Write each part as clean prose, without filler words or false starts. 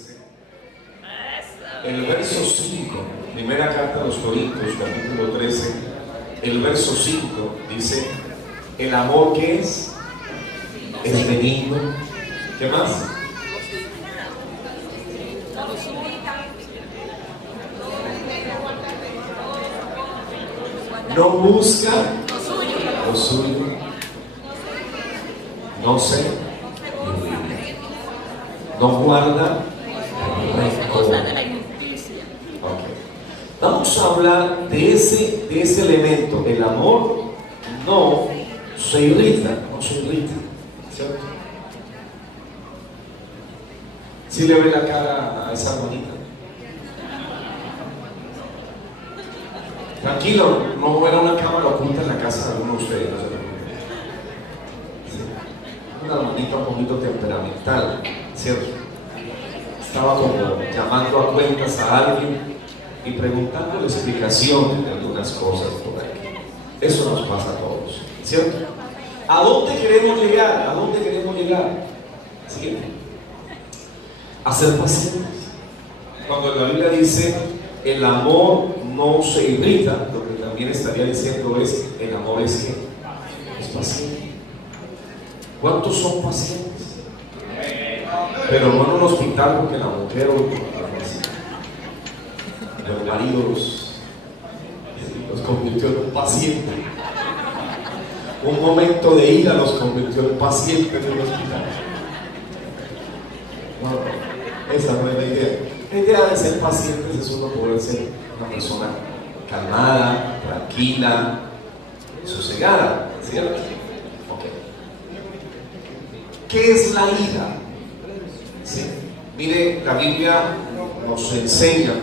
13, el verso 5, primera carta a los Corintios, capítulo 13, el verso 5, dice, el amor que es benigno. ¿Qué más? No busca lo suyo, no se irrita, no guarda rencor. Okay. Vamos a hablar de ese elemento. El amor no se irrita, ¿cierto? ¿Sí le ve la cara a esa hermanita? Tranquilo, no era una cámara oculta en la casa de alguno de ustedes, no se preocupen. Sí. Una hermanita un poquito temperamental, ¿cierto? Estaba como llamando a cuentas a alguien y preguntando explicaciones de algunas cosas por ahí. Eso nos pasa a todos, ¿cierto? ¿A dónde queremos llegar? ¿A dónde queremos llegar? Siguiente. A ser pacientes. Cuando la Biblia dice el amor no se irrita, lo que también estaría diciendo es el amor es paciente. ¿Cuántos son pacientes? Pero no en un hospital, porque la mujer o el marido los convirtió en un paciente. Un momento de ira los convirtió en pacientes en el hospital. No, esa no es la idea. La idea de ser pacientes es uno poder ser una persona calmada, tranquila, sosegada, ¿cierto? Okay. ¿Qué es la ira? Sí. Mire, la Biblia nos enseña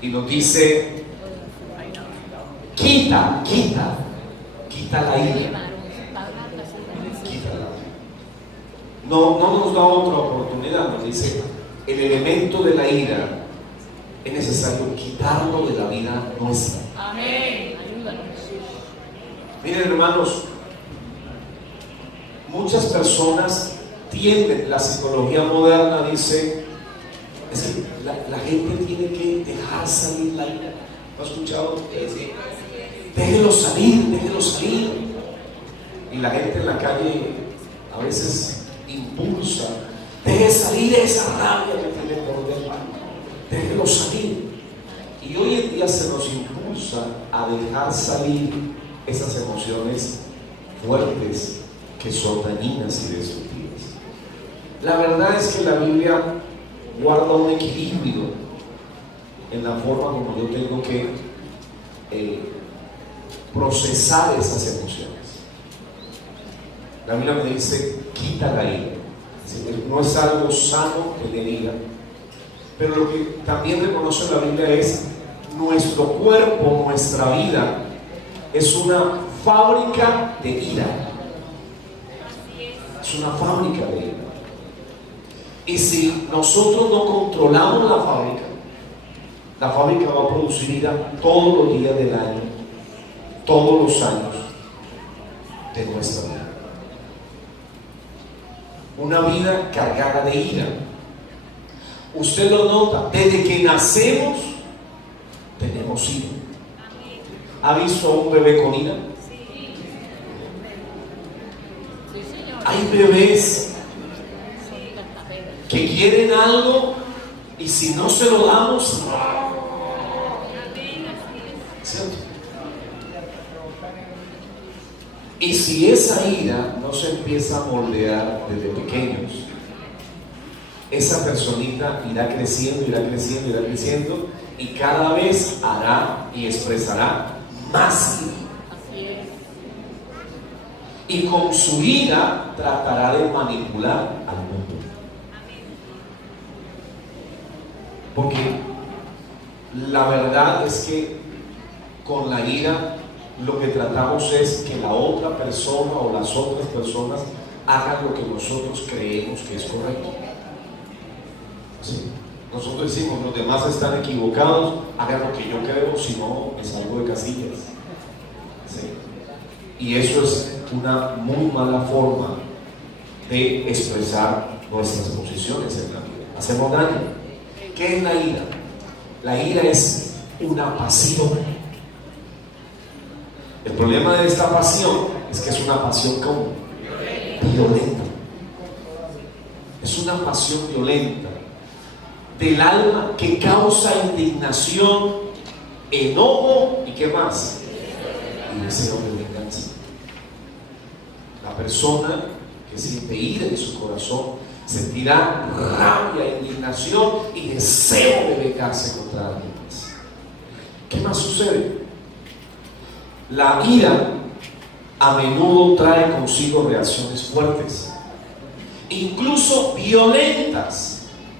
y nos dice: quita la ira. Quítala. No nos da otra oportunidad, nos dice: el elemento de la ira es necesario quitarlo de la vida nuestra. Amén. Miren, hermanos, muchas personas tienden, la psicología moderna dice, es que la gente tiene que dejar salir la ira. ¿No ha escuchado? Déjelo salir. Y la gente en la calle a veces impulsa: deje salir esa rabia que tiene por dentro, déjelo salir. Y hoy en día se nos impulsa a dejar salir esas emociones fuertes que son dañinas y destructivas. La verdad es que la Biblia guarda un equilibrio en la forma como yo tengo que procesar esas emociones. La Biblia me dice: quita la ira. No es algo sano tener ira, pero lo que también reconoce la Biblia es nuestro cuerpo, nuestra vida es una fábrica de ira. Es una fábrica de ira. Y si nosotros no controlamos la fábrica va a producir ira todos los días del año, todos los años de nuestra vida. Una vida cargada de ira. Usted lo nota, desde que nacemos tenemos ira. ¿Ha visto a un bebé con ira? Hay bebés que quieren algo y si no se lo damos, ¿cierto? Y si esa ira no se empieza a moldear desde pequeños, esa personita irá creciendo y cada vez hará y expresará más ira. Y con su ira tratará de manipular al mundo. Porque la verdad es que con la ira lo que tratamos es que la otra persona o las otras personas hagan lo que nosotros creemos que es correcto. ¿Sí? Nosotros decimos: los demás están equivocados, hagan lo que yo creo, si no me salgo de casillas. ¿Sí? Y eso es una muy mala forma de expresar nuestras posiciones en la vida. hacemos daño. ¿Qué es la ira? La ira es una pasión. El problema de esta pasión es que es una pasión como violenta. Es una pasión violenta del alma que causa indignación, enojo y ¿qué más? Y deseo de venganza. La persona que siente ira en su corazón sentirá rabia, indignación y deseo de vengarse contra alguien más. ¿Qué más sucede? La ira a menudo trae consigo reacciones fuertes, incluso violentas,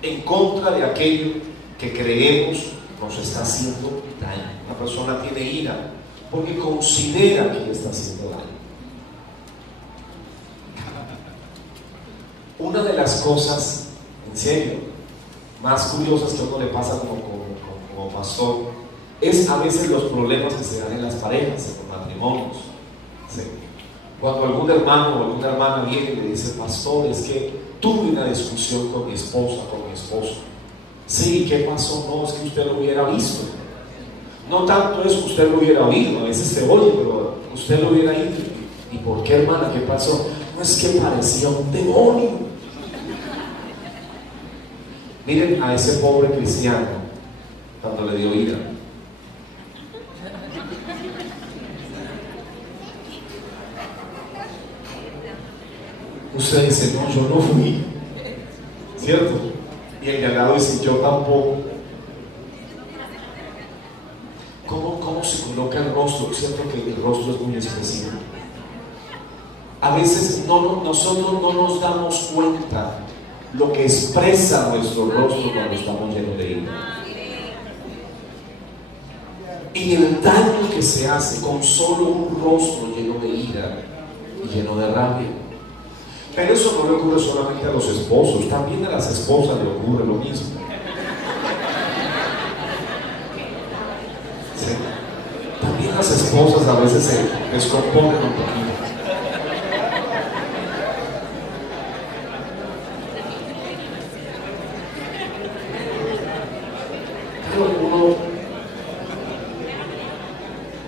en contra de aquello que creemos nos está haciendo daño. Una persona tiene ira porque considera que le está haciendo daño. Una de las cosas, en serio, más curiosas que a uno le pasa como pastor, es a veces los problemas que se dan en las parejas, en los matrimonios. ¿Sí? Cuando algún hermano o alguna hermana viene y le dice: pastor, es que tuve una discusión con mi esposa, con mi esposo. Sí, ¿qué pasó? No, es que usted lo hubiera visto. No tanto es que usted lo hubiera oído, a veces se oye, pero usted lo hubiera ido. ¿Y por qué, hermana? ¿Qué pasó? No, es que parecía un demonio. Miren a ese pobre cristiano cuando le dio ira. Usted dice: no, yo no fui, ¿cierto? Y el de al lado dice: yo tampoco. ¿Cómo se coloca el rostro? ¿Cierto que el rostro es muy expresivo? A veces nosotros no nos damos cuenta lo que expresa nuestro rostro cuando estamos llenos de ira. Y el daño que se hace con solo un rostro lleno de ira y lleno de rabia. Pero eso no le ocurre solamente a los esposos, también a las esposas le ocurre lo mismo. ¿Sí? También las esposas a veces se descomponen un poquito.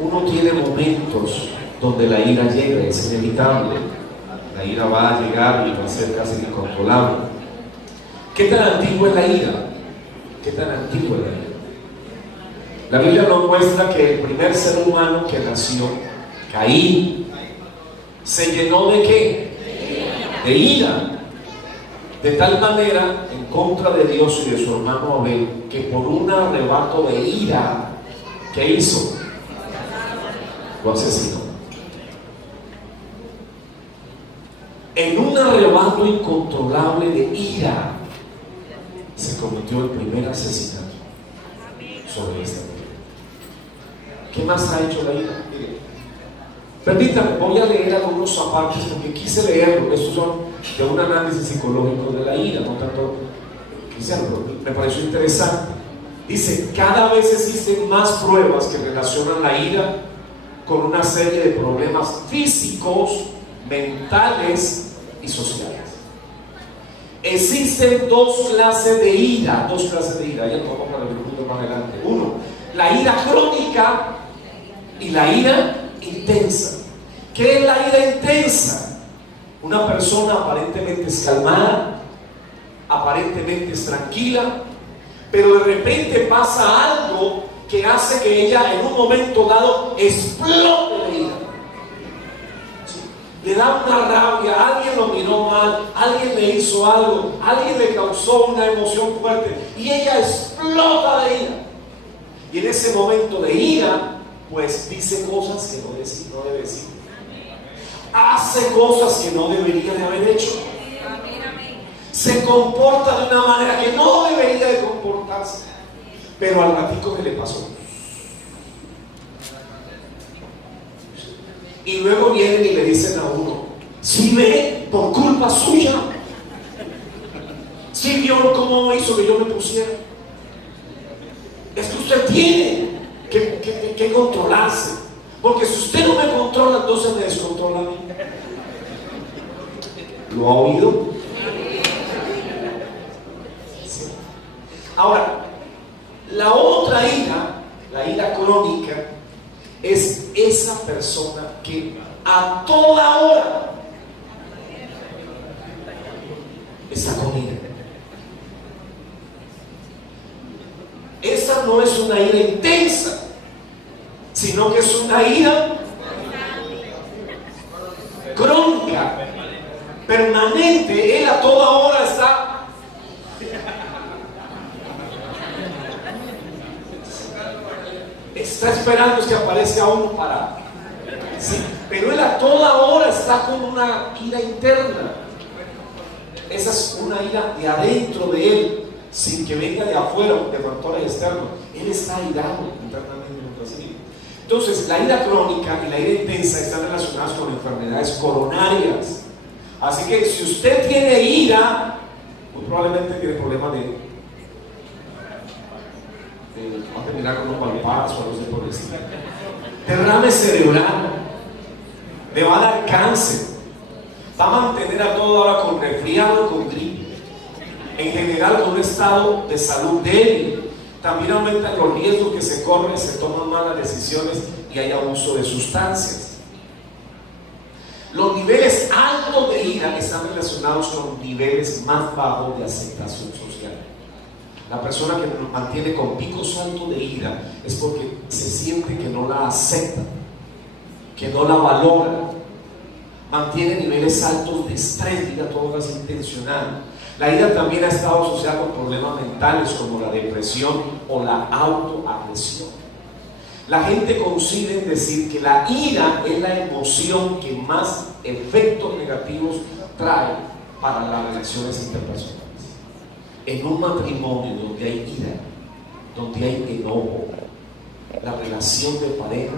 Uno tiene momentos donde la ira llega, es inevitable. La ira va a llegar y va a ser casi incontrolable. ¿Qué tan antigua es la ira? ¿Qué tan antigua es la ira? La Biblia nos muestra que el primer ser humano que nació, Caín, se llenó ¿de qué? De ira. De tal manera, en contra de Dios y de su hermano Abel, que por un arrebato de ira, ¿qué hizo? Lo asesinó. En un arrebato incontrolable de ira, se cometió el primer asesinato sobre esta tierra. ¿Qué más ha hecho la ira? Mire, permítame, voy a leer algunos apartes porque quise leerlo. Estos son de un análisis psicológico de la ira, no tanto cristiano, pero me pareció interesante. Dice: cada vez existen más pruebas que relacionan la ira con una serie de problemas físicos, mentales y sociales. Existen dos clases de ira, ya nos vamos para el punto más adelante. Uno, la ira crónica y la ira intensa. ¿Qué es la ira intensa? Una persona aparentemente es calmada, aparentemente es tranquila, pero de repente pasa algo que hace que ella en un momento dado explote de ira. ¿Sí? Le da una rabia, alguien lo miró mal, alguien le hizo algo, alguien le causó una emoción fuerte y ella explota de ira. Y en ese momento de ira, pues dice cosas que no debe decir. Hace cosas que no debería de haber hecho. Se comporta de una manera que no debería de comportarse. Pero al ratico que le pasó. Y luego vienen y le dicen a uno: si ve, por culpa suya. Si vio cómo hizo que yo me pusiera. Es que usted tiene que controlarse. Porque si usted no me controla, entonces me descontrola a mí. ¿Lo ha oído? Sí. Ahora, la otra ira, la ira crónica, es esa persona que a toda hora está con ira. Esa no es una ira intensa, sino que es una ira crónica, permanente. Él a toda hora está esperando que aparezca uno para... Sí, pero él a toda hora está con una ira interna. Esa es una ira de adentro de él, sin que venga de afuera, de factores externos. Él está irado internamente. Entonces, la ira crónica y la ira intensa están relacionadas con enfermedades coronarias. Así que si usted tiene ira, muy probablemente tiene problemas va a terminar con un bypass o algo así por el estilo. Derrame cerebral, le va a dar cáncer, va a mantener a toda hora con resfriado y con gripe, en general con un estado de salud débil. También aumentan los riesgos que se corren, se toman malas decisiones y hay abuso de sustancias. Los niveles altos de ira están relacionados con niveles más bajos de aceptación social. La persona que mantiene con picos altos de ira es porque se siente que no la acepta, que no la valora. Mantiene niveles altos de estrés, diga todo es intencional. La ira también ha estado asociada con problemas mentales como la depresión o la autoagresión. La gente coincide en decir que la ira es la emoción que más efectos negativos trae para las relaciones interpersonales. En un matrimonio donde hay ira, donde hay enojo, la relación de pareja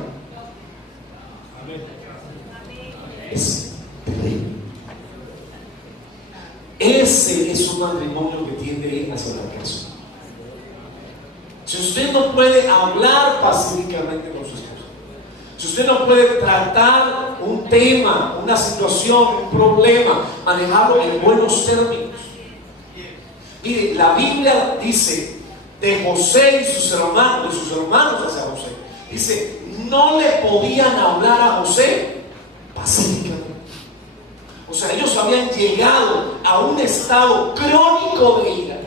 es terrible. Ese es un matrimonio que tiende a ir hacia el fracaso. Si usted no puede hablar pacíficamente con su esposa, si usted no puede tratar un tema, una situación, un problema, manejarlo en buenos términos. Mire, la Biblia dice de José y sus hermanos hacia José, dice, no le podían hablar a José pacíficamente. O sea, ellos habían llegado a un estado crónico de ira,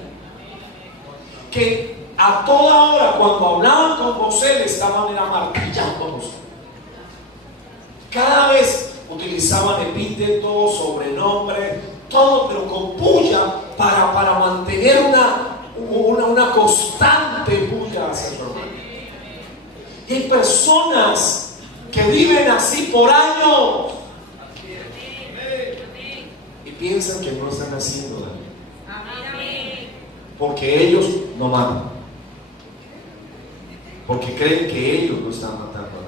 que a toda hora cuando hablaban con José le estaban martillando a José. Cada vez utilizaban epítetos, sobrenombres, todo, pero con puya para mantener una constante puya hacia su hermano. Y hay personas que viven así por años y piensan que no están haciendo daño, porque ellos no matan, porque creen que ellos no están matando a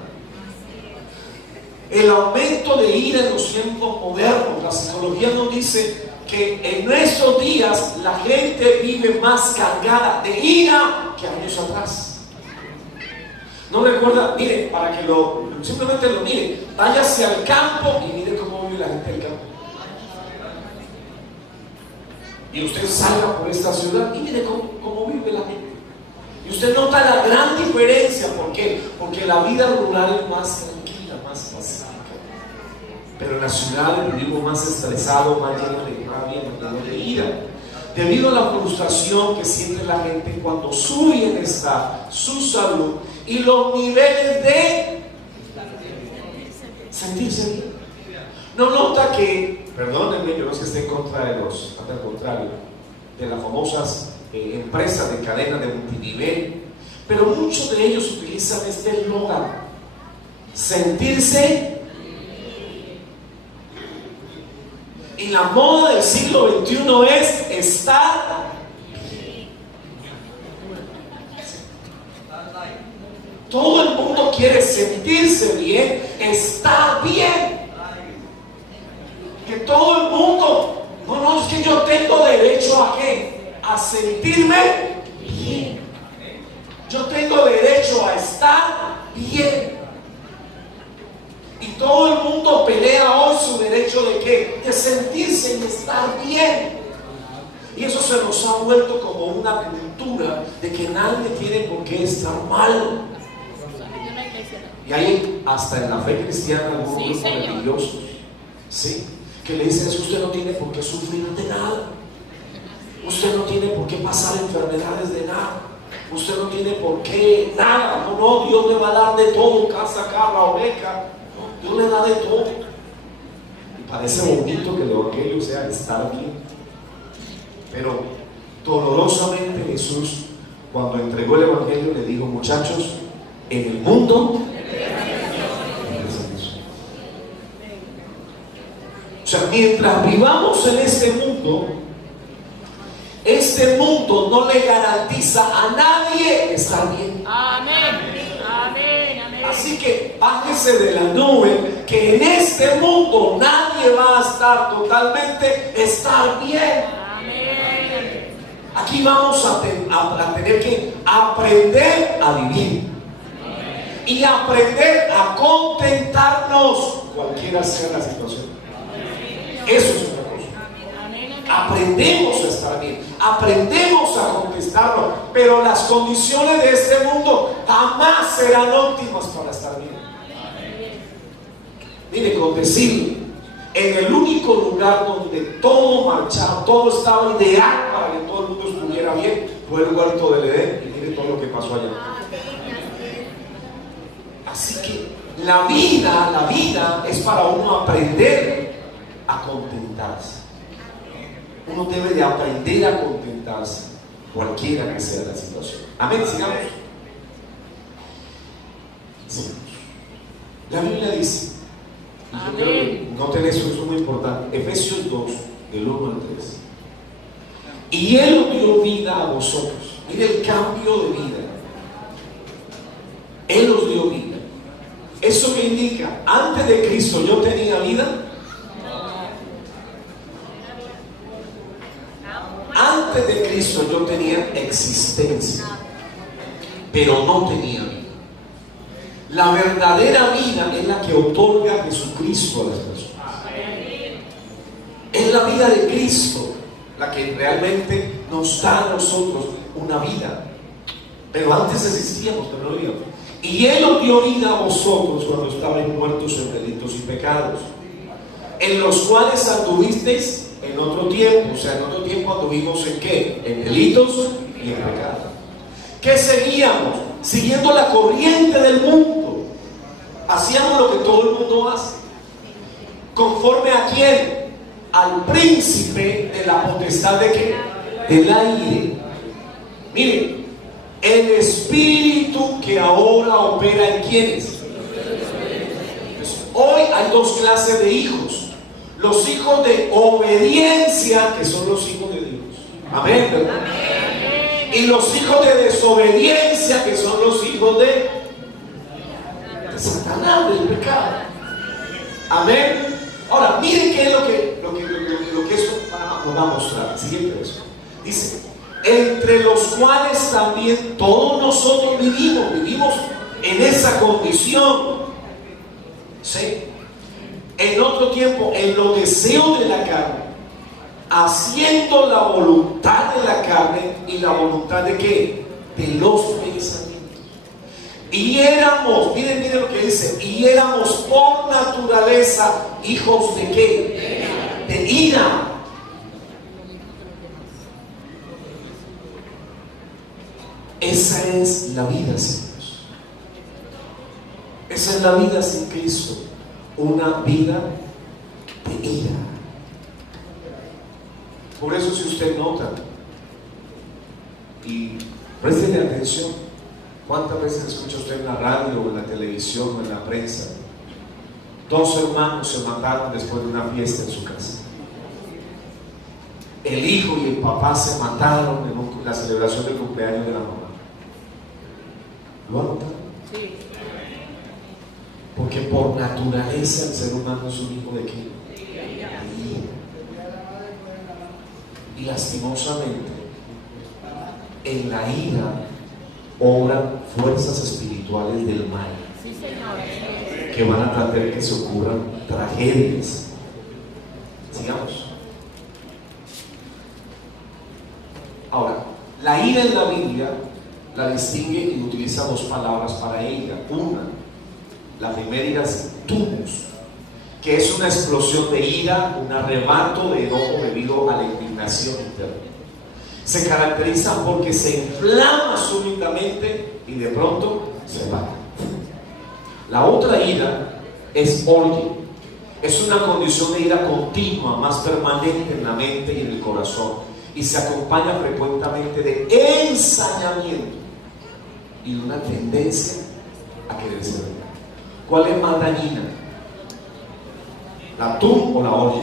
nadie. El aumento de ira en los tiempos modernos, la psicología nos dice que en nuestros días la gente vive más cargada de ira que años atrás. No recuerda, mire, para que simplemente lo mire, váyase al campo y mire cómo vive la gente del campo. Y usted salga por esta ciudad y mire cómo vive la gente. Y usted nota la gran diferencia. ¿Por qué? Porque la vida rural es más tranquila, más pacífica. Pero en las ciudades vivimos más estresados, más llenos de rabia, más llenos de ira. Debido a la frustración que siente la gente cuando su bienestar, su salud y los niveles de sentirse bien. No nota que, perdónenme, yo no es que esté en contra de los, al contrario, de las famosas empresas de cadena de multinivel, pero muchos de ellos utilizan este eslogan: sentirse. Y la moda del siglo XXI es estar bien. Todo el mundo quiere sentirse bien, estar bien. Que todo el mundo, no, es que yo tengo derecho a ¿qué? A sentirme bien. Yo tengo derecho a estar bien. Y todo el mundo pelea hoy su derecho de ¿qué? De sentirse y estar bien. Y eso se nos ha vuelto como una cultura de que nadie tiene por qué estar mal. Y hay hasta en la fe cristiana algunos grupos religiosos, ¿sí?, que le dicen: es que usted no tiene por qué sufrir de nada, usted no tiene por qué pasar enfermedades de nada, usted no tiene por qué nada. No, Dios le va a dar de todo, casa, carro, oveja. No, Dios le da de todo. Y parece bonito que el evangelio sea estar bien. Pero dolorosamente Jesús, cuando entregó el evangelio, le dijo: muchachos, en el mundo, o sea, mientras vivamos en este mundo no le garantiza a nadie estar bien. Amén. Amén. Amén. Así que bájese de la nube, que en este mundo nadie va a estar totalmente bien. Amén. Aquí vamos a tener que aprender a vivir y aprender a contentarnos, cualquiera sea la situación. Eso es una cosa. Aprendemos a estar bien, aprendemos a conquistarlo, pero las condiciones de este mundo jamás serán óptimas para estar bien. Mire, con decirle, en el único lugar donde todo marchaba, todo estaba ideal para que todo el mundo estuviera bien, fue el huerto del Edén. Y mire todo lo que pasó allá. Así que la vida es para uno aprender a contentarse. Uno debe de aprender a contentarse, cualquiera que sea la situación. Amén, sigamos. La Biblia dice, y yo creo que noten eso, es muy importante, Efesios 2, del 1 al 3. Y Él os dio vida a vosotros. Mire el cambio de vida. Él os dio vida. ¿Eso qué indica? Antes de Cristo yo tenía vida. Antes de Cristo yo tenía existencia, pero no tenía vida. La verdadera vida es la que otorga Jesucristo a las personas. Es la vida de Cristo la que realmente nos da a nosotros una vida. Pero antes existíamos, pero no vivíamos. Y Él os dio vida a vosotros cuando estabais muertos en delitos y pecados, en los cuales anduvisteis en otro tiempo. O sea, en otro tiempo anduvimos ¿en qué? En delitos y en pecados. ¿Qué seguíamos? Siguiendo la corriente del mundo. Hacíamos lo que todo el mundo hace. ¿Conforme a quién? Al príncipe de la potestad de qué? Del aire. Miren, el espíritu que ahora opera en quiénes. Hoy hay dos clases de hijos: los hijos de obediencia, que son los hijos de Dios. Amén, ¿verdad? Amén. Y los hijos de desobediencia, que son los hijos de Satanás, del pecado. Amén. Ahora, miren qué es lo que esto nos va a mostrar. Siguiente verso. Dice: entre los cuales también todos nosotros vivimos en esa condición. ¿Sí? En otro tiempo, en los deseos de la carne, haciendo la voluntad de la carne y la voluntad de ¿qué? De los pensamientos. Y éramos, miren lo que dice, y éramos por naturaleza hijos de ¿qué? De ira. Esa es la vida sin Dios. Esa es la vida sin Cristo. Una vida de ira. Por eso, si usted nota y préstele atención, ¿cuántas veces escucha usted en la radio o en la televisión o en la prensa? Dos hermanos se mataron después de una fiesta en su casa. El hijo y el papá se mataron en la celebración del cumpleaños de la mamá. ¿Lo han notado? Sí. Porque por naturaleza el ser humano es un hijo de ¿qué? Y lastimosamente en la ira obran fuerzas espirituales del mal, que van a tratar de que se ocurran tragedias. Sigamos. ira en la Biblia la distingue y utiliza dos palabras para ella. Una, la primera es tumus, que es una explosión de ira, un arrebato de enojo debido a la indignación interna. Se caracteriza porque se inflama súbitamente y de pronto se apaga. La otra ira es orgie. Es una condición de ira continua, más permanente en la mente y en el corazón, y se acompaña frecuentemente de ensañamiento y de una tendencia a querer ser dañado. ¿Cuál es más dañina? ¿La tum o la orgie?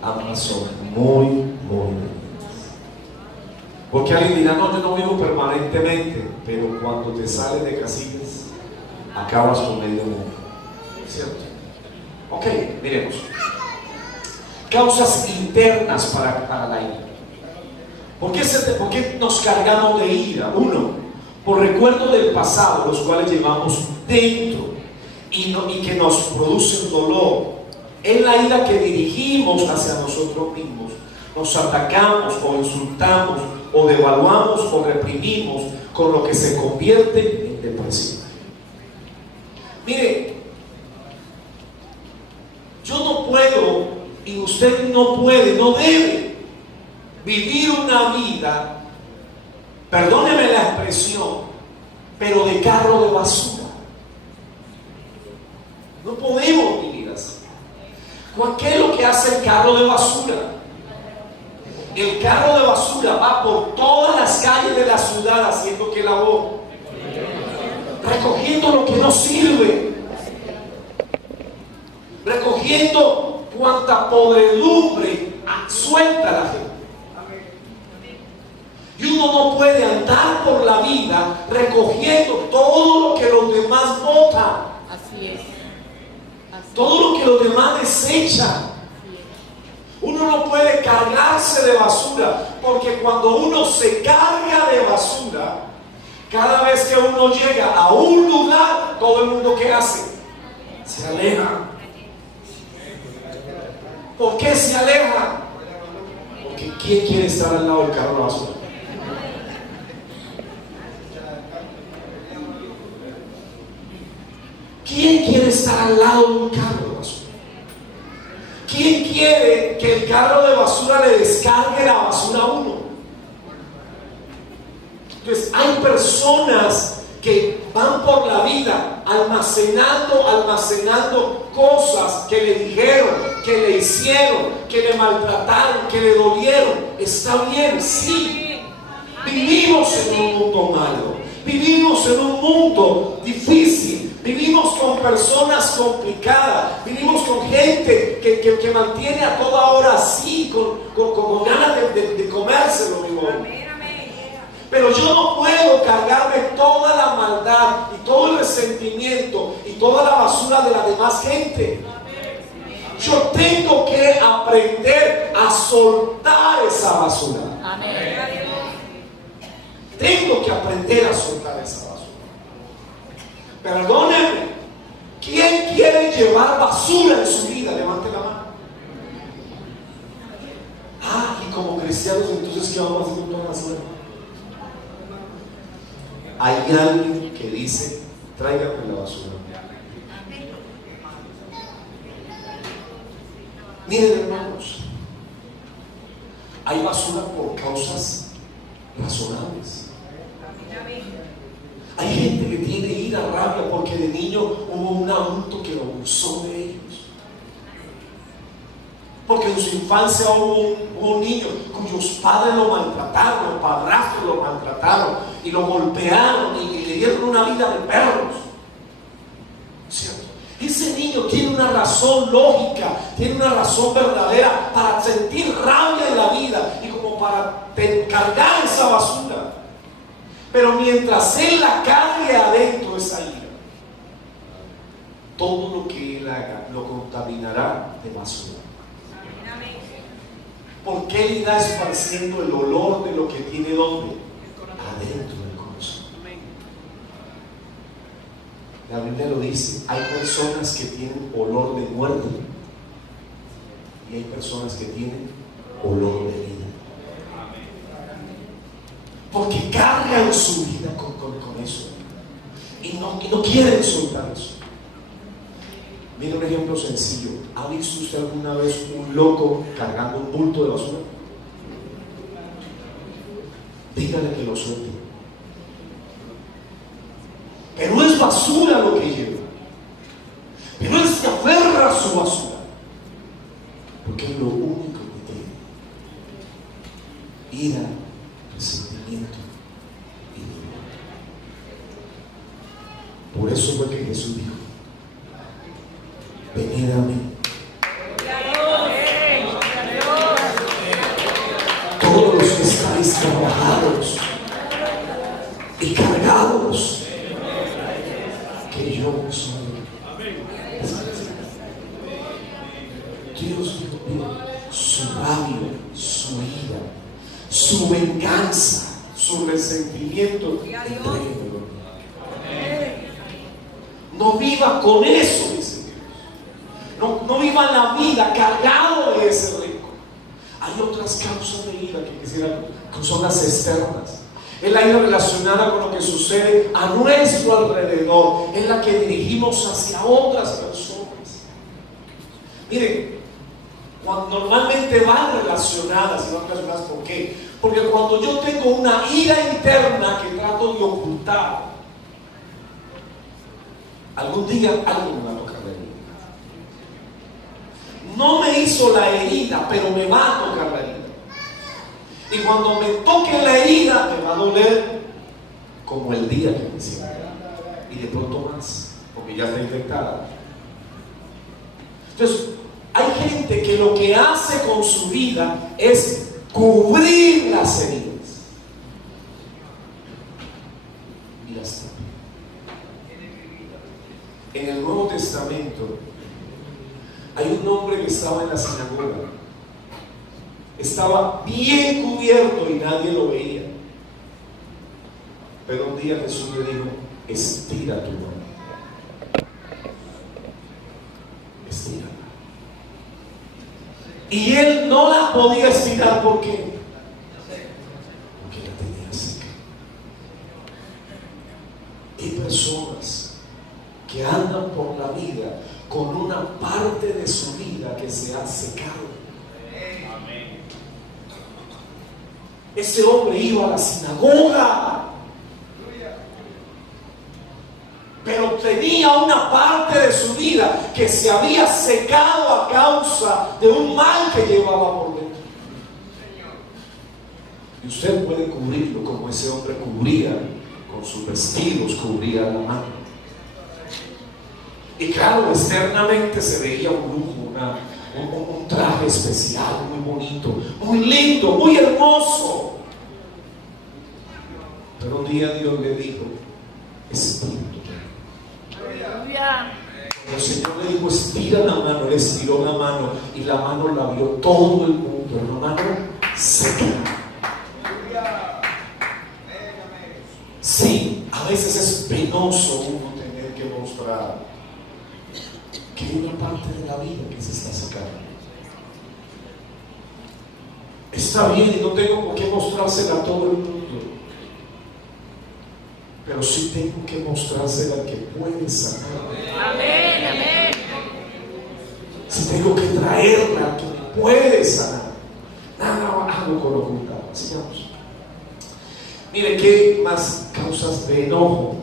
Ambas son muy dañinas. Porque alguien dirá, no, yo no vivo permanentemente, pero cuando te sales de casillas, acabas con medio mundo. ¿Cierto? Ok, miremos. Causas internas para la ira. ¿Por qué nos cargamos de ira? Uno, por recuerdos del pasado, los cuales llevamos dentro y que nos producen dolor. Es la ira que dirigimos hacia nosotros mismos. Nos atacamos o insultamos o devaluamos o reprimimos, con lo que se convierte en depresión. Mire, yo no puedo y usted no puede, no debe vivir una vida, perdóneme la expresión, pero de carro de basura. No podemos vivir así. ¿Qué es lo que hace el carro de basura? El carro de basura va por todas las calles de la ciudad haciendo ¿qué labor? Recogiendo lo que no sirve, recogiendo cuanta podredumbre suelta la gente. Y uno no puede andar por la vida recogiendo todo lo que los demás botan. Así es. Todo lo que los demás desechan. Uno no puede cargarse de basura, porque cuando uno se carga de basura, cada vez que uno llega a un lugar, todo el mundo ¿qué hace? Se aleja. ¿Por qué se aleja? Porque ¿quién quiere estar al lado del carro de basura? ¿Quién quiere estar al lado de un carro de basura? ¿Quién quiere que el carro de basura le descargue la basura a uno? Entonces hay personas que van por la vida almacenando cosas que le dijeron, que le hicieron, que le maltrataron, que le dolieron. Está bien, sí. Vivimos en un mundo malo, vivimos en un mundo difícil. Vivimos con personas complicadas, vivimos con gente que mantiene a toda hora así, con ganas de comérselo, mi amor. Pero yo no puedo cargarme toda la maldad y todo el resentimiento y toda la basura de la demás gente. Yo tengo que aprender a soltar esa basura. Tengo que aprender a soltar esa basura. Perdónenme, ¿quién quiere llevar basura en su vida? Levante la mano. Y como cristianos, entonces ¿qué vamos a hacer con toda la basura? Hay alguien que dice, tráigame la basura. Miren, hermanos, hay basura por causas razonables. Hay gente que tiene ira, rabia, porque de niño hubo un adulto que lo abusó de ellos. Porque en su infancia hubo un niño cuyos padres lo maltrataron, los padrastros lo maltrataron y lo golpearon y le dieron una vida de perros. ¿Cierto? Ese niño tiene una razón lógica, tiene una razón verdadera para sentir rabia en la vida y como para cargar esa basura. Pero mientras él la cargue adentro esa ira, todo lo que él haga lo contaminará de basura. Porque él irá esparciendo el olor de lo que tiene ¿dónde? Adentro del corazón. La Biblia lo dice, hay personas que tienen olor de muerte y hay personas que tienen olor de vida. Porque cargan su vida con eso. Y no quieren soltar eso. Mira un ejemplo sencillo. ¿Ha visto usted alguna vez un loco cargando un bulto de basura? Dígale que lo suelte. Pero es basura lo que lleva. Pero él se aferra a su basura. Porque es lo único que tiene. Ira, resentimiento y dolor. Por eso fue que Jesús dijo: venid a mí, todos los que estáis trabajados y cargados, que yo os haré descansar. Dios dijo: su rabia, su ira, su venganza, su resentimiento, entréguemelo. No viva con eso, dice Dios. No viva la vida cargado de ese rencor. Hay otras causas de ira que quisiera, que son las externas. Es la ira relacionada con lo que sucede a nuestro alrededor. Es la que dirigimos hacia otras personas. Miren, normalmente van relacionadas. ¿Y van relacionadas por qué? Porque cuando yo tengo una ira interna que trato de ocultar, algún día alguien me va a tocar la herida. No me hizo la herida, pero me va a tocar la herida. Y cuando me toque la herida, me va a doler como el día que me hicieron. Y de pronto más, porque ya está infectada. Entonces, hay gente que lo que hace con su vida es cubrir las heridas. Y las tapa. En el Nuevo Testamento hay un hombre que estaba en la sinagoga. Estaba bien cubierto y nadie lo veía. Pero un día Jesús le dijo: estira tu mano. Estírala. Y él no la podía estirar. ¿Por qué? Porque la tenía seca. Hay personas que andan por la vida con una parte de su vida que se ha secado. Ese hombre iba a la sinagoga, pero tenía una parte de su vida que se había secado a causa de un mal que llevaba por dentro. Y usted puede cubrirlo como ese hombre cubría con sus vestidos, cubría la mano. Y claro, externamente se veía un lujo, un traje especial, muy bonito, muy lindo, muy hermoso. Pero un día Dios le dijo: espíritu. Cuando el Señor le dijo: estira la mano, él estiró la mano y la mano la vio todo el mundo, una mano seca. Sí, a veces es penoso uno tener que mostrar que hay una parte de la vida que se está sacando. Está bien y no tengo por qué mostrársela a todo el mundo, pero sí tengo que mostrársela al que puede sanar. Amén, amén. Sí tengo que traerla al que me puede sanar. Nada hago con ocultar. Sigamos. Mire, ¿qué más causas de enojo?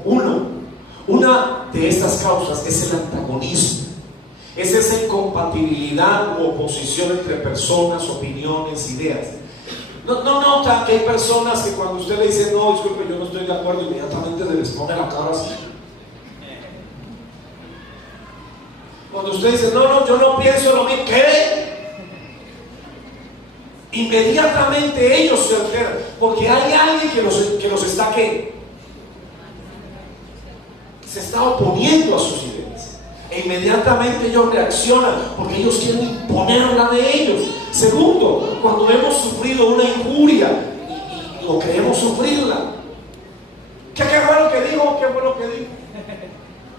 Una de estas causas es el antagonismo. Es esa incompatibilidad u oposición entre personas, opiniones, ideas. No nota que hay personas que cuando usted le dice: no, disculpe, yo no estoy de acuerdo, inmediatamente les pone la cara así. Cuando usted dice: no, yo no pienso lo mismo, ¿qué? Inmediatamente ellos se alteran, porque hay alguien que los está, ¿qué? Se está oponiendo a sus ideas. E inmediatamente ellos reaccionan porque ellos quieren imponer la de ellos. Segundo, cuando hemos sufrido una injuria o queremos sufrirla, ¿qué fue lo que dijo? ¿Qué fue lo que dijo?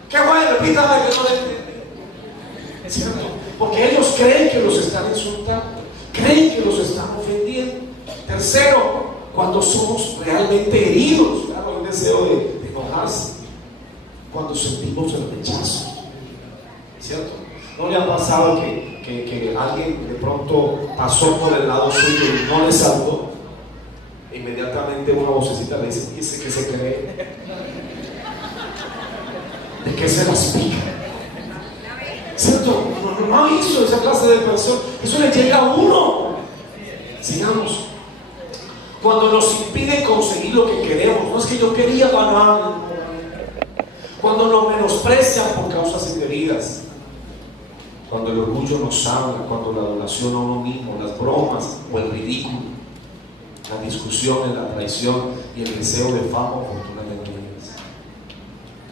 ¿Qué fue? Repítame que no le entendí. ¿Cierto? Porque ellos creen que los están insultando, creen que los están ofendiendo. Tercero, cuando somos realmente heridos, claro, el deseo de enojarse, cuando sentimos el rechazo, ¿cierto? ¿No le ha pasado que alguien de pronto pasó por el lado suyo y no le saludó? Inmediatamente una vocecita le dice: ¿ese qué se cree? ¿De qué se las pica? ¿Cierto? No hizo esa clase de persona. Eso le llega a uno. Sigamos. Cuando nos impide conseguir lo que queremos, no es que yo quería ganar. Cuando nos menosprecian por causas indebidas, cuando el orgullo nos habla, cuando la adulación a uno mismo, las bromas o el ridículo, la discusión, la traición y el deseo de fama o fortuna de ellas.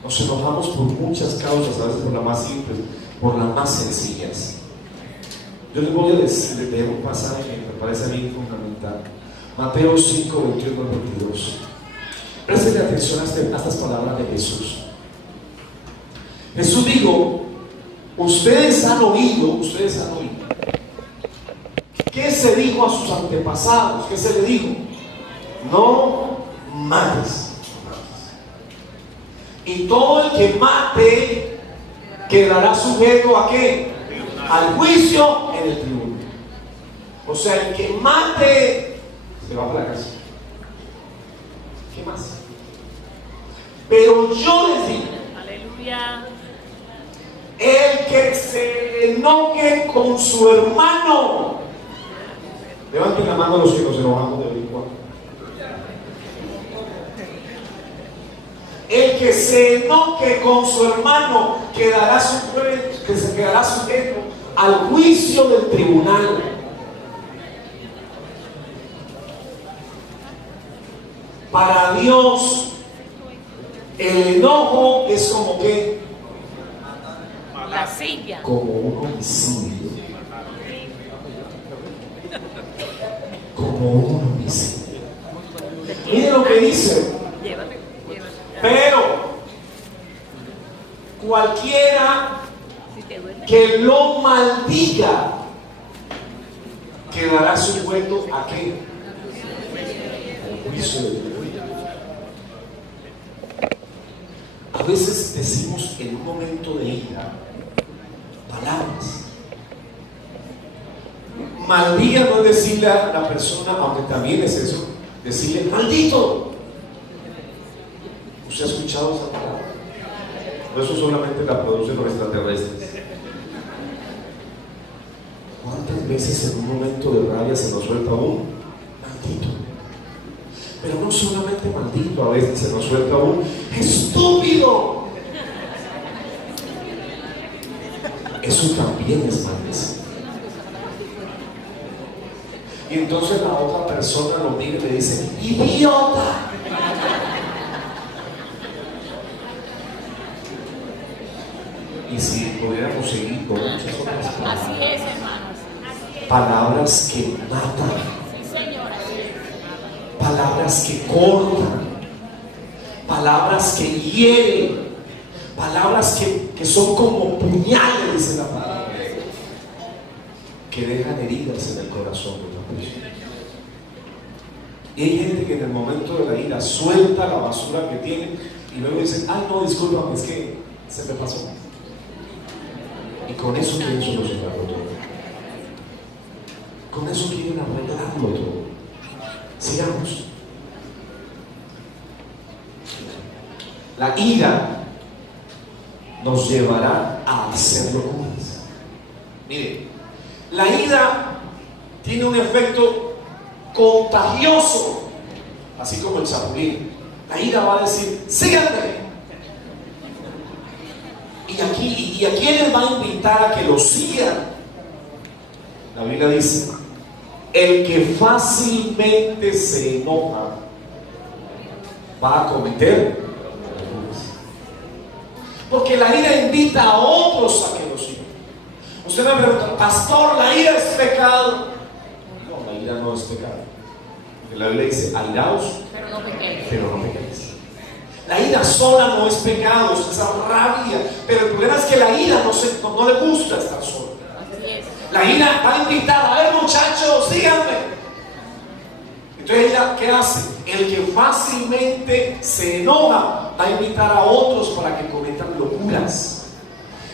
Nos enojamos por muchas causas, a veces por las más simples, por las más sencillas. Yo les voy a leer un pasaje que me parece a mí fundamental. Mateo 5, 21 al 22. Presten atención a estas palabras de Jesús. Jesús dijo: ustedes han oído. ¿Qué se dijo a sus antepasados? ¿Qué se le dijo? No mates. Y todo el que mate quedará sujeto ¿a qué? Al juicio en el tribunal. O sea, el que mate se va para la cárcel. ¿Qué más? Pero yo les digo: Aleluya. el que se enoje con su hermano. Levanten la mano a los que nos enojamos de vez en cuando. El que se enoje con su hermano quedará sujeto al juicio del tribunal. Para Dios, el enojo es como que La silla. como un homicidio. Como un homicidio. Miren lo que dice. Llévate. Pero cualquiera Si te duele. que lo maldiga quedará sujeto ¿a qué? Al juicio de Dios. A veces decimos en un momento de ira palabras. Maldiga no es decirle a la persona, aunque también es eso, decirle maldito. ¿Usted ha escuchado esa palabra? O eso solamente la producen los extraterrestres. ¿Cuántas veces en un momento de rabia se nos suelta un maldito? Pero no solamente maldito, a veces se nos suelta un estúpido. Eso también es maldecir. Y entonces la otra persona lo mira y le dice: idiota. Y si pudiéramos seguir con muchas otras palabras. Así es, hermanos. Palabras que matan, Sí, señora. palabras que cortan, palabras que hieren, palabras que son como puñales, dice la palabra, que dejan heridas en el corazón de la persona. Y hay gente que en el momento de la ira suelta la basura que tiene y luego dice: ay, no, discúlpame, es que se me pasó. Y con eso quieren solucionarlo todo. Con eso quieren arreglarlo todo. Sigamos. La ira nos llevará a hacer locuras. Mire, la ira tiene un efecto contagioso, así como el chapulín. La ira va a decir: síganme. ¿Y a quién va a invitar a que lo sigan? La Biblia dice: el que fácilmente se enoja va a cometer locuras. Porque la ira invita a otros a que lo sigan. Usted me pregunta: pastor, ¿la ira es pecado? No, la ira no es pecado. Porque la Biblia dice: airaos, Pero no pequéis. pero no pequéis. La ira sola no es pecado, es esa rabia. Pero el problema es que la ira no le gusta estar sola. La ira va a invitar, a ver muchachos, síganme. Entonces ella, ¿qué hace? El que fácilmente se enoja va a invitar a otros para que cometan locuras.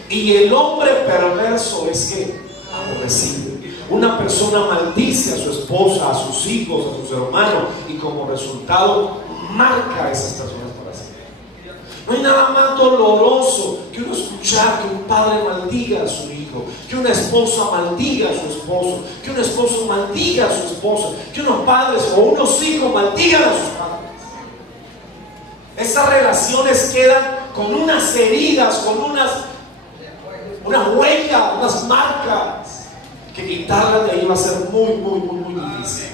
Y el hombre perverso es que aborrecido. Una persona maldice a su esposa, a sus hijos, a sus hermanos, y como resultado marca a esas personas para siempre. No hay nada más doloroso que uno escuchar que un padre maldiga a su hijo, que una esposa maldiga a su esposo, que un esposo maldiga a su esposa, que unos padres o unos hijos maldigan a sus padres. Esas relaciones quedan con unas heridas, con unas huellas, unas marcas, que quitarlas de ahí va a ser muy difícil.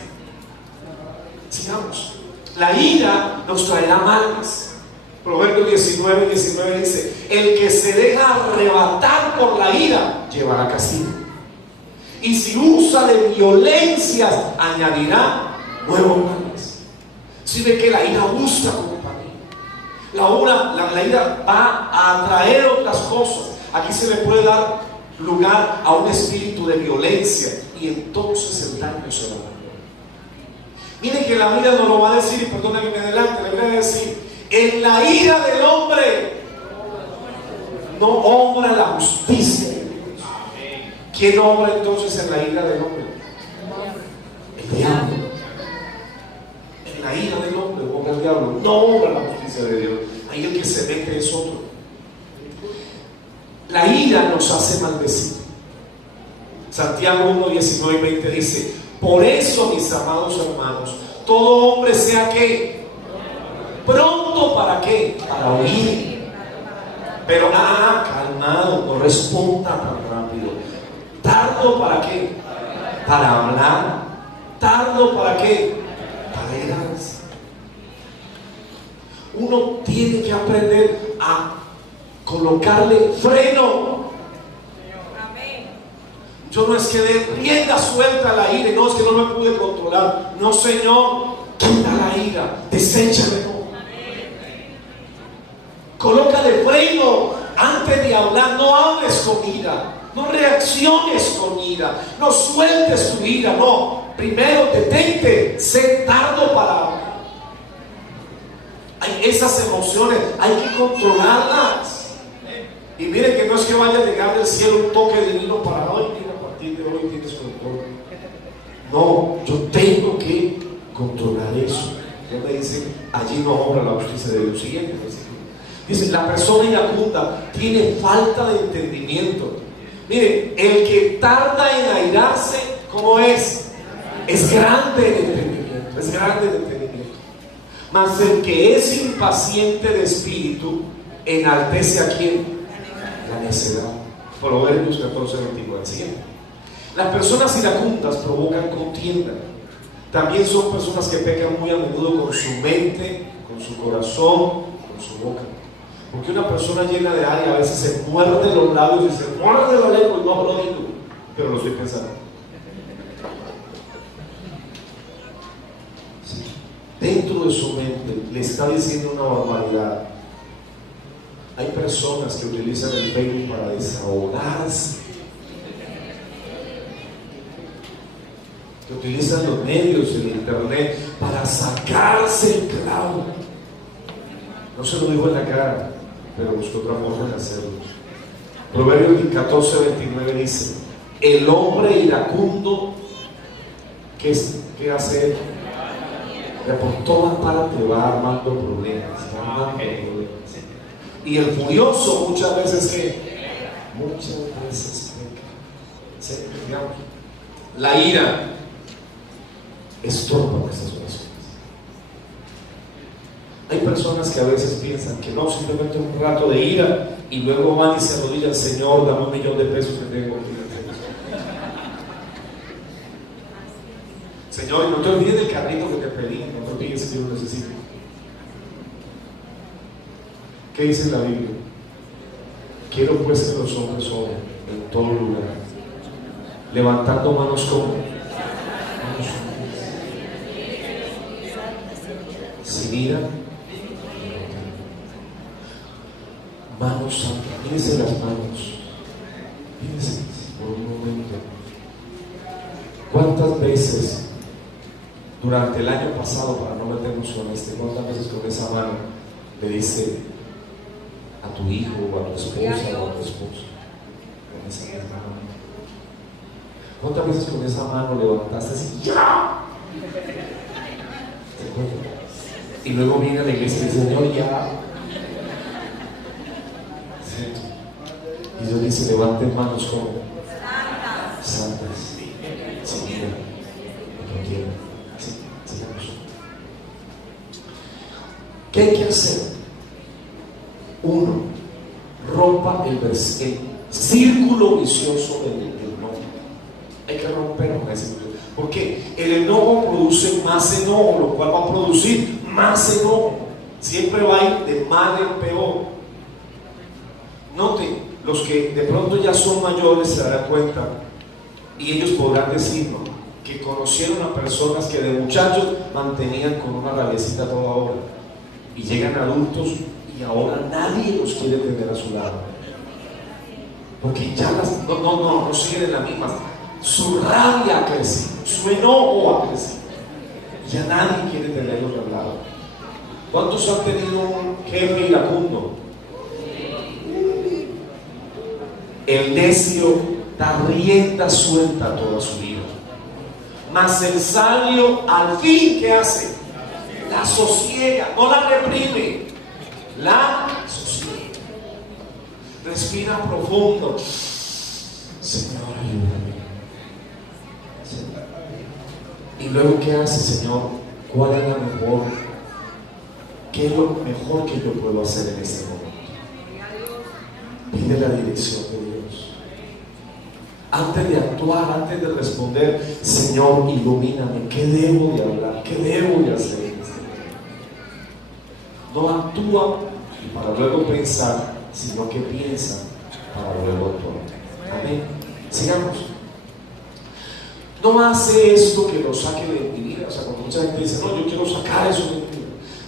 Sigamos. La ira nos traerá males. Proverbios 19 dice: el que se deja arrebatar por la ira llevará castigo, y si usa de violencias añadirá nuevos males. Si ve que la ira busca compañía, la ira va a atraer otras cosas. Aquí se le puede dar lugar a un espíritu de violencia, y entonces el daño se va a dar. Mire que la Biblia nos lo va a decir, y perdónenme que me adelante, le voy a decir: en la ira del hombre no obra la justicia de Dios. ¿Quién obra entonces en la ira del hombre? El diablo. En la ira del hombre obra el diablo, no obra la justicia de Dios. Ahí el que se mete es otro. La ira nos hace maldecir. Santiago 1, 19 y 20 dice: por eso, mis amados hermanos, todo hombre sea que pronto para qué, para oír, pero calmado, no responda tan rápido. Tardo para qué, para hablar. Tardo para qué, para irarse. Uno tiene que aprender a colocarle freno. Yo no es que dé rienda suelta a la ira, no es que no me pude controlar. No, Señor, quita la ira, deséchame todo. Colócale freno antes de hablar. No hables con ira, no reacciones con ira, no sueltes tu ira. No, primero detente, sé tardo para hablar. Esas emociones hay que controlarlas. Y mire que no es que vaya a llegar del cielo un toque divino para hoy. Mira, a partir de hoy tienes control. No, yo tengo que controlar eso. Dios me dice: allí no obra la justicia de Dios. Siguiente versículo. Dice: la persona iracunda tiene falta de entendimiento. Mire, el que tarda en airarse, ¿cómo es? Es grande en entendimiento. Es grande en entendimiento. Mas el que es impaciente de espíritu enaltece a quién? La necedad. Proverbios 14, 29. Siguiente. Las personas iracundas provocan contienda. También son personas que pecan muy a menudo con su mente, con su corazón, con su boca. Porque una persona llena de ira a veces se muerde los labios y se muerde la lengua y no lo digo, pero lo estoy pensando. Sí. Dentro de su mente le está diciendo una barbaridad. Hay personas que utilizan el Facebook para desahogarse, que utilizan los medios, el internet, para sacarse el clavo. No se lo digo en la cara, pero busco otra forma de hacerlo. Proverbios 14, 29 dice: el hombre iracundo, ¿qué hace él? Por todas partes va armando problemas. Y el furioso muchas veces peca. La ira estorba nuestras oraciones. Hay personas que a veces piensan que no, simplemente un rato de ira, y luego van y se arrodillan: Señor, dame $1 millón de pesos que tengo aquí. Señor, no te olvides del carrito que te pedí, no te olvides que yo lo necesito. ¿Qué dice la Biblia? Quiero pues que los hombres oren en todo lugar, levantando manos como sin ira, manos santas. Mírense las manos, mírense por un momento. veces durante el año pasado, para no meternos con cuántas veces con esa mano le dice a tu hijo o a tu esposa o a tu esposo con esa misma mano? ¿Cuántas veces con esa mano levantaste así? ¡Ya! ¿Se acuerdan? Y luego viene a la iglesia y dice, Señor, ya. ¿Sí? Y Dios dice, levanten manos como santas. Sí, mira, lo quiero. Sí, sigamos. ¿Qué hay que hacer? Uno, rompa el círculo vicioso del enojo. Hay que romper con ese círculo. ¿Por qué? El enojo produce más enojo, lo cual va a producir más enojo. Siempre va a ir de mal en peor. Noten, los que de pronto ya son mayores se darán cuenta, y ellos podrán decirnos que conocieron a personas que de muchachos mantenían con una rabiecita toda hora, y llegan adultos y ahora nadie los quiere tener a su lado, porque ya no siguen en la misma. Su rabia ha crecido, su enojo ha crecido, ya nadie quiere tenerlos al lado. ¿Cuántos han tenido un jefe iracundo? El necio da rienda suelta a toda su vida, mas el sabio al fin, ¿qué hace? La sosiega, no la reprime, la sosiega. Respira profundo. Señor, ayúdame. Y luego, ¿qué hace, Señor? ¿Cuál es la mejor? ¿Qué es lo mejor que yo puedo hacer en este momento? Pide la dirección de Dios. Antes de actuar, antes de responder, Señor, ilumíname. ¿Qué debo de hablar? ¿Qué debo de hacer en este momento? No actúa para luego pensar, sino que piensa para luego actuar. Amén. Sigamos. No hace esto que lo saque de mi vida. O sea, cuando mucha gente dice, no, yo quiero sacar eso de mi vida.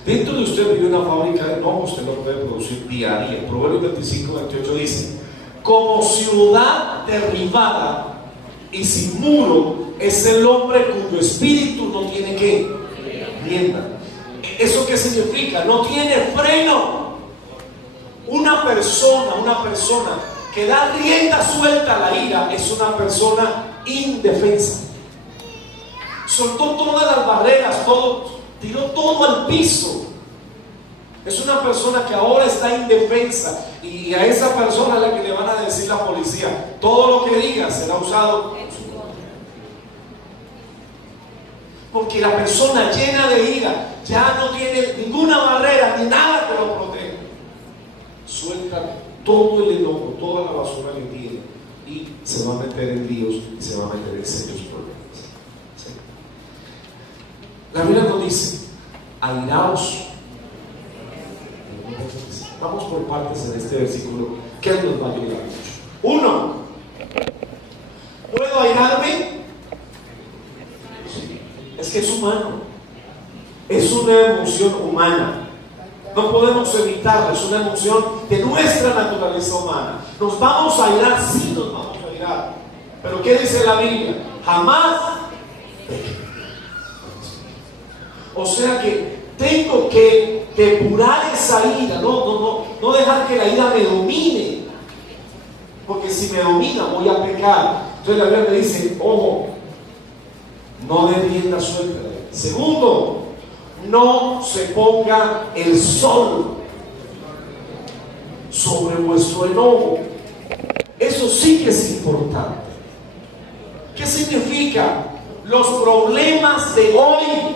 Dentro de usted vive una fábrica de enojos, usted lo puede producir día a día. Proverbios 25:28 dice, como ciudad derribada y sin muro es el hombre cuyo espíritu no tiene ¿qué? Rienda. ¿Eso qué significa? No tiene freno. Una persona que da rienda suelta a la ira es una persona indefensa. Soltó todas las barreras, tiró todo al piso. Es una persona que ahora está indefensa, y a esa persona es la que le van a decir la policía, todo lo que diga será usado en su contra. Porque la persona llena de ira ya no tiene ninguna barrera ni nada que lo proteja. Suelta todo el enojo, toda la basura que tiene, y se va a meter en líos y se va a meter en serios problemas. ¿Sí? La Biblia nos dice, airaos. Vamos por partes en este versículo que nos va a ayudar mucho. Uno, ¿puedo airarme? Sí. Es que es humano, es una emoción humana, no podemos evitarla, es una emoción de nuestra naturaleza humana. Nos vamos a airar, sí nos vamos a airar, pero ¿qué dice la Biblia? Jamás. O sea que tengo que depurar esa ira, no dejar que la ira me domine, porque si me domina voy a pecar. Entonces la Biblia me dice, ojo, no dé rienda suelta. Segundo, no se ponga el sol sobre vuestro enojo. Eso sí que es importante. ¿Qué significa? Los problemas de hoy,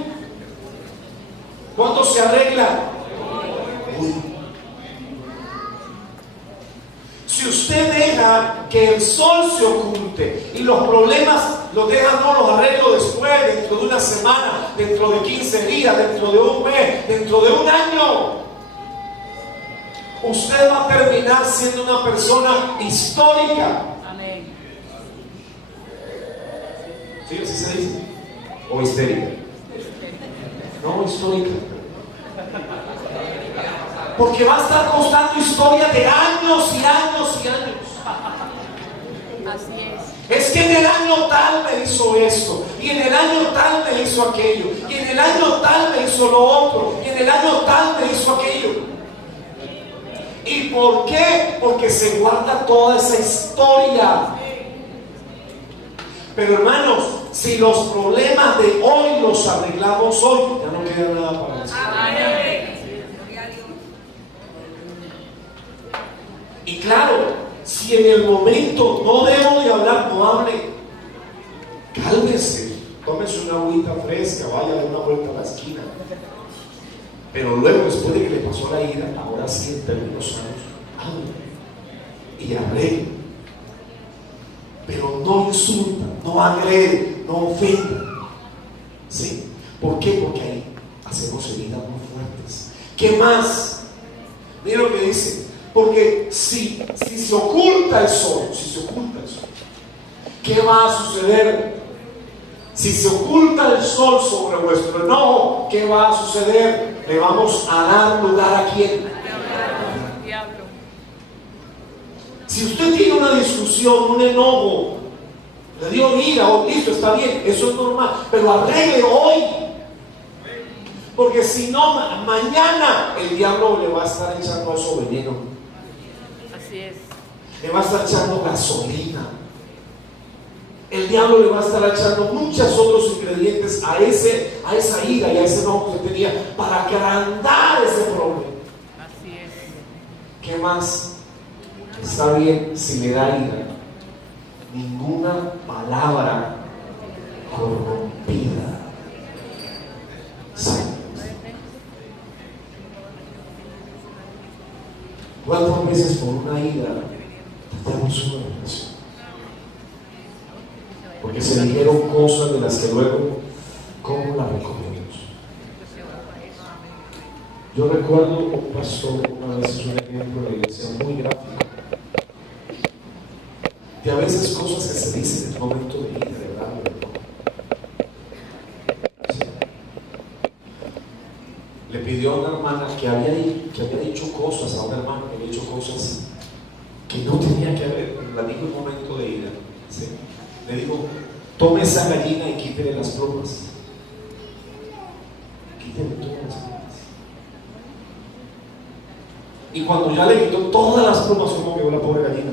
¿cuándo se arreglan? Hoy. Si usted deja que el sol se oculte y los problemas los deja, no los arreglo después, dentro de una semana, dentro de 15 días, dentro de un mes, dentro de un año, usted va a terminar siendo una persona histórica. Amén. ¿Sí? ¿Así se dice? ¿O histérica? No, histórica. Porque va a estar contando historias de años y años y años. Así es. Es que en el año tal me hizo esto, y en el año tal me hizo aquello, y en el año tal me hizo lo otro, y en el año tal me hizo aquello. ¿Y por qué? Porque se guarda toda esa historia. Pero hermanos, si los problemas de hoy los arreglamos hoy, ya no queda nada para eso. Y claro, si en el momento no debo de hablar, no hable. Cálmese, tómese una agüita fresca, vaya a dar una vuelta a la esquina. Pero luego, después de que le pasó la ira, ahora sí, en términos sanos, hable y arregle. Pero no insulta, no agrede, no ofenda. ¿Sí? ¿Por qué? Porque ahí hacemos heridas muy fuertes. ¿Qué más? Mira lo que dice. Porque si se oculta el sol, ¿qué va a suceder? Si se oculta el sol sobre vuestro enojo, ¿qué va a suceder? Le vamos a dar lugar ¿a quién? Diablo. Si usted tiene una discusión, un enojo, le dio ira, listo, está bien, eso es normal, pero arregle hoy. Porque si no, mañana el diablo le va a estar echando eso veneno. Así es. Le va a estar echando gasolina. El diablo le va a estar echando muchos otros ingredientes a esa ira y a ese enojo que tenía para agrandar ese problema. Así es. ¿Qué más? Está bien si le da ira. Ninguna palabra corrompida. Sí. ¿Cuántas veces por una ira tratamos una relación? Porque se dijeron cosas de las que luego, ¿cómo las recogemos? Yo recuerdo un pastor, una vez es un ejemplo de la iglesia muy gráfico, que a veces cosas que se dicen en el momento de ira, de verdad, ¿sí? Le pidió a una hermana que había dicho cosas, a una hermana que había dicho cosas que no tenía que haber, la dijo en un momento de ira, ¿sí? Le dijo, tome esa gallina y quítele las plumas. Quítele todas las plumas. Y cuando ya le quitó todas las plumas, ¿cómo quedó la pobre gallina?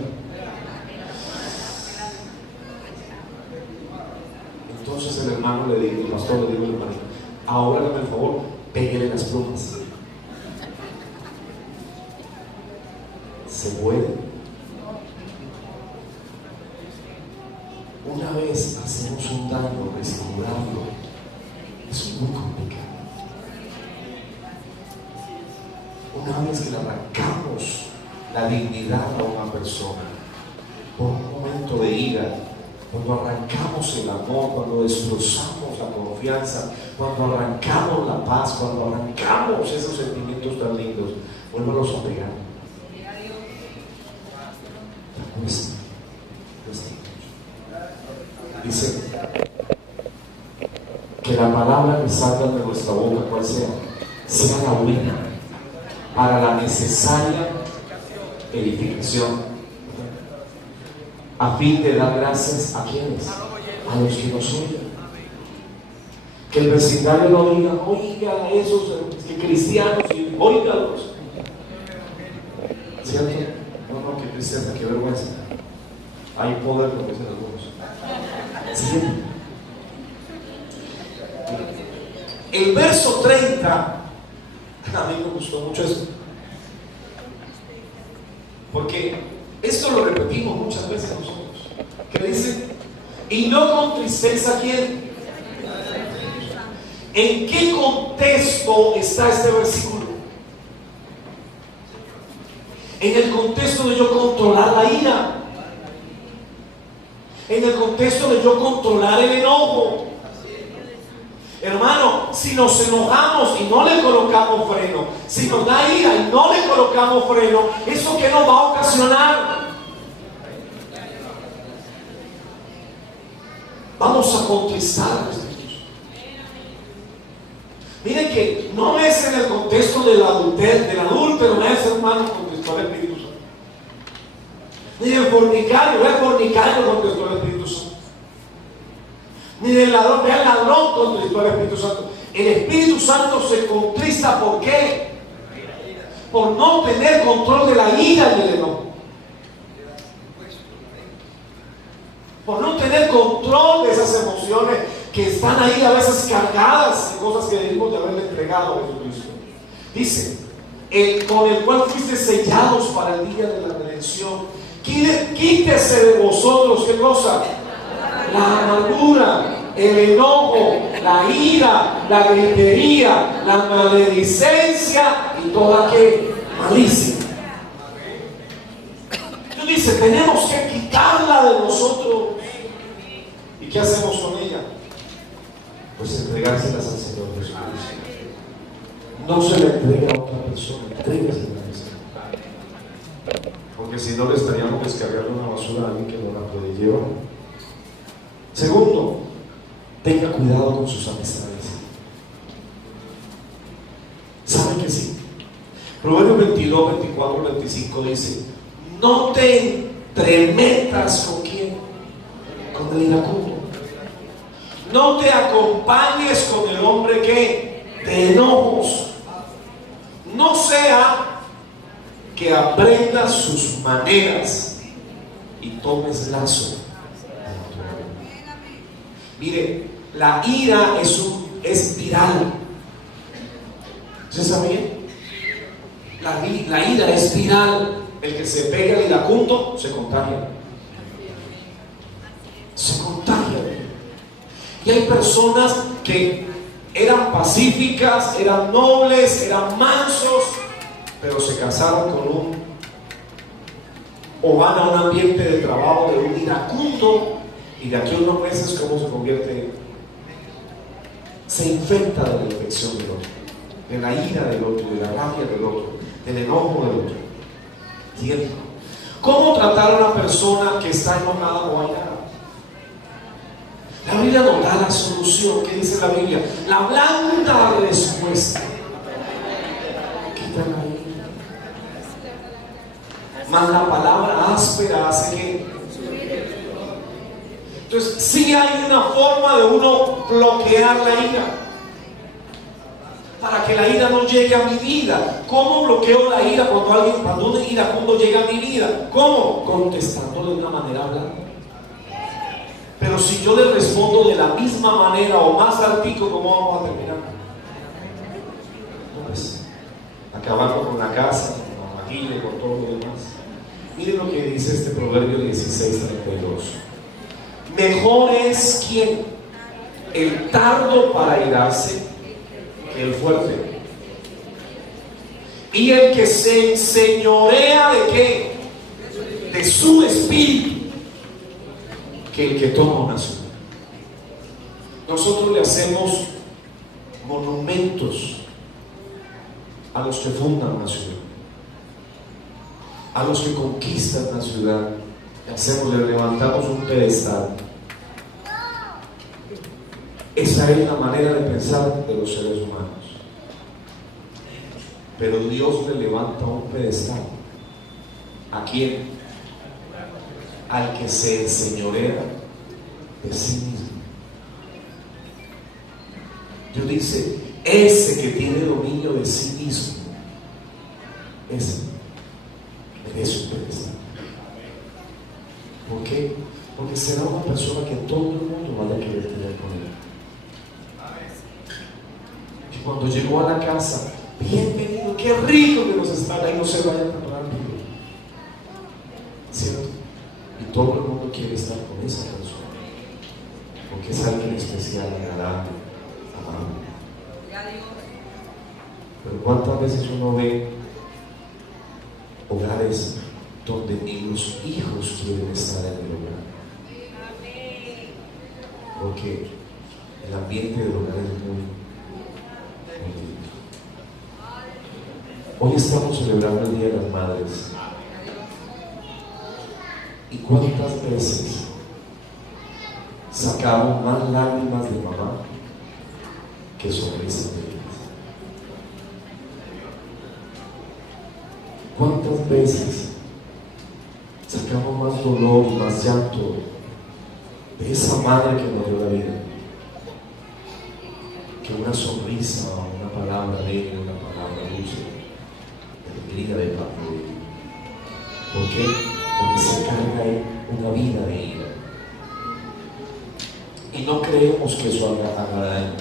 Entonces el hermano le dijo, el pastor le dijo al hermano, ahora dame el favor, pégale las plumas. ¿Se puede? Una vez hacemos un daño restaurando, es muy complicado. Una vez que le arrancamos la dignidad a una persona por un momento de ira, cuando arrancamos el amor, cuando destrozamos la confianza, cuando arrancamos la paz, cuando arrancamos esos sentimientos tan lindos, vuélvalos a pegar. Cuesta. Dice que la palabra que salga de nuestra boca, cual sea la buena para la necesaria edificación, a fin de dar gracias a quienes, a los que nos oyen. Que el vecindario no diga, oiga a esos que cristianos, y óigalos. ¿Cierto? No, que cristiana, qué vergüenza. Hay poder, como dicen algunos. ¿Sí? El verso 30, a mí me gustó mucho eso, porque esto lo repetimos muchas veces nosotros, que dice, y no contristéis a quién. ¿En qué contexto está este versículo? En el contexto de yo controlar la ira, en el contexto de yo controlar el enojo. Hermano, si nos enojamos y no le colocamos freno, si nos da ira y no le colocamos freno, ¿eso qué nos va a ocasionar? Vamos a contristar a nuestros hijos. Miren que no es en el contexto del adúltero, no es, hermano, contestó el Espíritu Santo. Ni el fornicario, el fornicario contestó el Espíritu Santo. Mire el ladrón, vea el ladrón contristó al Espíritu Santo. El Espíritu Santo se contrista, ¿por qué? Por no tener control de la ira y del enojo. Por no tener control de esas emociones que están ahí a veces cargadas de cosas que debimos de haberle entregado a Jesucristo. Dice, con el cual fuiste sellados para el día de la redención. Quítese de vosotros, ¿qué cosa? La amargura, el enojo, la ira, la gritería, la maledicencia y toda que malicia. Dios dice, tenemos que quitarla de nosotros. ¿Y qué hacemos con ella? Pues entregárselas al Señor Jesucristo. No se le entrega a otra persona, entrégasela al Señor. Porque si no, le estaríamos descargando una basura a alguien que no la puede llevar. Segundo, tenga cuidado con sus amistades. ¿Saben que sí? Proverbios 22, 24, 25 dice: no te entremetas con quién, con el iracundo. No te acompañes con el hombre que de enojos. No sea que aprendas sus maneras y tomes lazo. Mire, la ira es viral. ¿Usted sabía? La ira es viral. El que se pega al iracundo se contagia. Se contagia. Y hay personas que eran pacíficas, eran nobles, eran mansos, pero se casaron o van a un ambiente de trabajo de un iracundo, y de aquí a unos meses, ¿cómo se convierte? Se infecta de la infección del otro, de la ira del otro, de la rabia del otro, del enojo del otro. ¿Entienden? ¿Cómo tratar a una persona que está enojada o airada? La Biblia nos da la solución. ¿Qué dice la Biblia? La blanda respuesta quita la ira, mas la palabra áspera hace que. Entonces, sí hay una forma de uno bloquear la ira para que la ira no llegue a mi vida. ¿Cómo bloqueo la ira cuando un iracundo llega a mi vida? ¿Cómo? Contestando de una manera blanda. Pero si yo le respondo de la misma manera o más altico, ¿cómo vamos a terminar? Pues, acabando con la casa, con la maquilla y con todo lo demás. Miren lo que dice este Proverbio 16:32. Mejor es quien el tardo para irarse que el fuerte, y el que se enseñorea de qué, de su espíritu, que el que toma una ciudad. Nosotros le hacemos monumentos a los que fundan una ciudad, a los que conquistan la ciudad. Le levantamos un pedestal. Esa es la manera de pensar de los seres humanos. Pero Dios le levanta un pedestal. ¿A quién? Al que se enseñorea de sí mismo. Dios dice: ese que tiene dominio de sí mismo, ese merece un pedestal. ¿Por qué? Porque será una persona que todo el mundo vaya a querer tener con él. Y cuando llegó a la casa, bienvenido, qué rico que nos están ahí, no se vayan a parar, ¿cierto? Y todo el mundo quiere estar con esa persona, porque es alguien especial, agradable, amable. Pero ¿cuántas veces uno ve hogares donde ni los hijos quieren estar en el hogar? Porque el ambiente del hogar es muy lindo. Hoy estamos celebrando el Día de las Madres. ¿Y cuántas veces sacamos más lágrimas de mamá que sonrisas de ellas? ¿Cuántas veces sacamos más dolor y más llanto de esa madre que nos dio la vida que una sonrisa, una palabra alegre, una palabra dulce, de alegría de parte de Dios. ¿Por qué? Porque se carga ahí una vida de ira. Y no creemos que eso haga daño.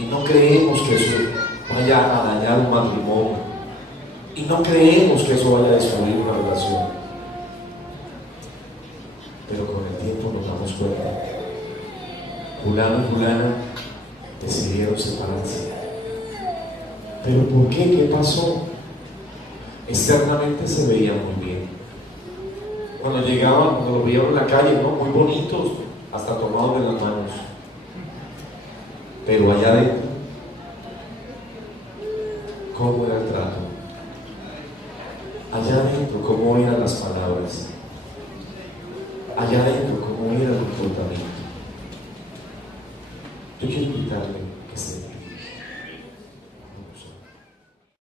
Y no creemos que eso vaya a dañar un matrimonio. Y no creemos que eso vaya a destruir una relación. Pero con el tiempo nos damos cuenta. Fulano y fulana decidieron separarse. ¿Pero por qué? ¿Qué pasó? Externamente se veían muy bien. Cuando llegaban, cuando los veían en la calle, ¿no? Muy bonitos, hasta tomados de las manos. Pero allá adentro, ¿cómo era